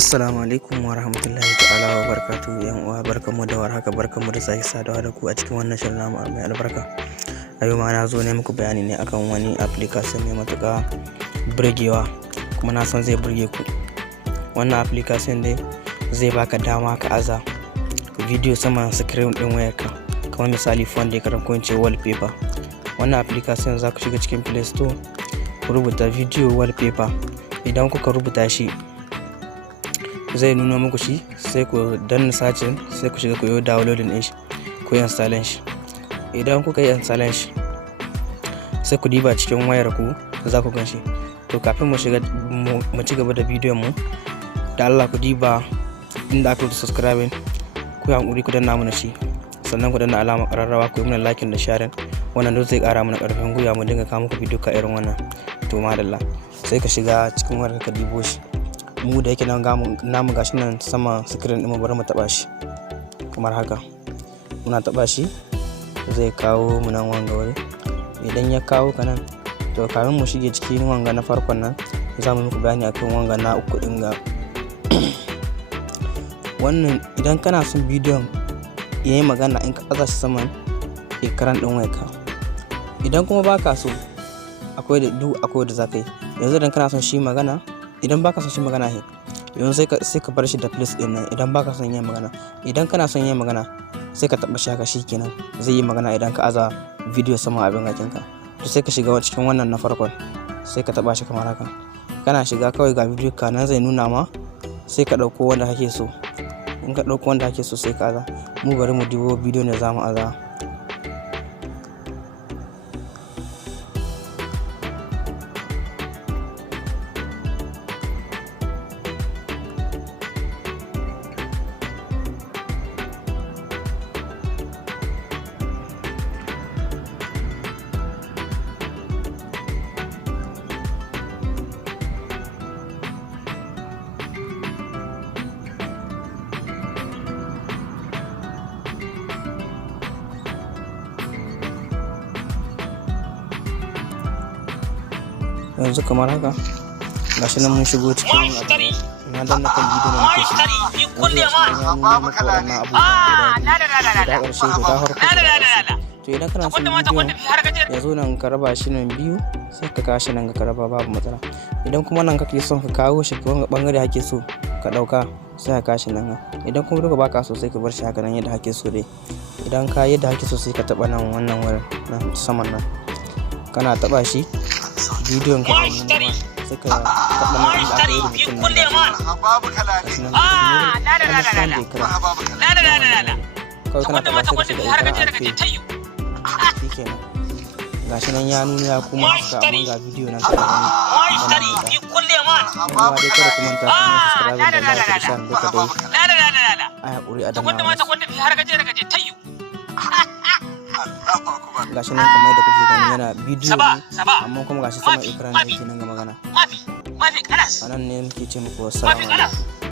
Assalamu alaikum wa rahmatullahi ta'ala wa barakatuhu. Yan uwa, barkamu da warhaka, barkamu da sake saduwa da ku a cikin wannan shirin namu mai albarka. A yau ma na zo ne muku bayani ne akan wani application mai matuƙa burgewa, kuma na san zai burge ku. Wannan application dai zai baka dama ka aza video saman screen din wayarka, kamar misali phone da karan ko ince wallpaper. Wannan application za ku shiga cikin Play Store, ku rubuta video wallpaper. Idan kuka rubuta shi zai nuna muku shi, sai ku danna searching, sai ku shiga ku yi downloading din shi, ku yi installing shi. Idan kuka yi installing shi sai ku diba cikin wayar ku, za ku gan shi. To kafin mu shiga mu ci gaba da bidiyon mu, da Allah ku diba inda aka rubuta subscribing, ku yi hankuri ku danna mana shi, sannan ku danna alamar ƙararrawa, ku yi mana like da sharing. Wannan duk zai ƙara mana ƙarfin gwiwa mu dinga kawo muku bidiyo ka irin wannan. To madalla, sai ka shiga cikin wayar ka dibo shi. Mu da yake nan namu gashi nan sama screen din mu, bari mu taba shi kamar haka. Muna taba shi zai kawo mu nan wanga wuri. Idan ya kawo ka nan, to kafin mu shige cikin wanga na farkon nan, za mu muku bayani akan wanga na uku din ga. Wannan idan kana son bidiyon yayi magana, in ka aza shi saman ekran din wayarka. Idan kuma baka so, akwai da za ka yi. Yanzu idan kana son shi magana, idan baka son shi magana yanzu sai ka bar shi da plus din nan. Idan baka son yin magana, idan kana son yin magana, sai ka taba shi haka, shikenan zai yi magana. Idan ka aza video sama abin hakin ka, to sai ka shiga cikin wannan na farkon, sai ka taba shi kamar haka. Kana shiga kawai ga video ka nan zai nuna ma, sai ka dauko wanda kake so. In ka dauko wanda kake so sai ka aza. Mu bari mu dubo video ne zamu aza. Yanzu kamar haka gashi nan mun shigo cikin na danna kan bidiyon da nake so. To idan kana son bidiyon ya zo nan ka raba shi nan biyu, sai ka kawo shi nan ka raba, babu matsala. Idan kuma nan kake son ka kawo shi wanga bangare kake so ka dauka, sai ka kawo shi nan. Idan kuma duka baka so, sai ka bar shi haka nan yadda kake so dai. Idan ka yadda kake so, sai ka taba nan wannan wurin nan saman nan. Kana taba shi, bidiyon ka sai ka taɓa nan inda aka yi rubutun nan. Kawai kana taɓa sai ka shiga ita shikenan. Gashi nan ya nuna ya kuma haska, amma ga bidiyo nan ka gani. Amma dai kada ku manta ku subscribe da like da share duka dai. Ai hakuri a danna gashi nan kamar da kuke gani yana bidiyo ne, amma kuma gashi sama ekran ne yake nan ga magana. A nan ne muke ce muku wassalamu alaikum.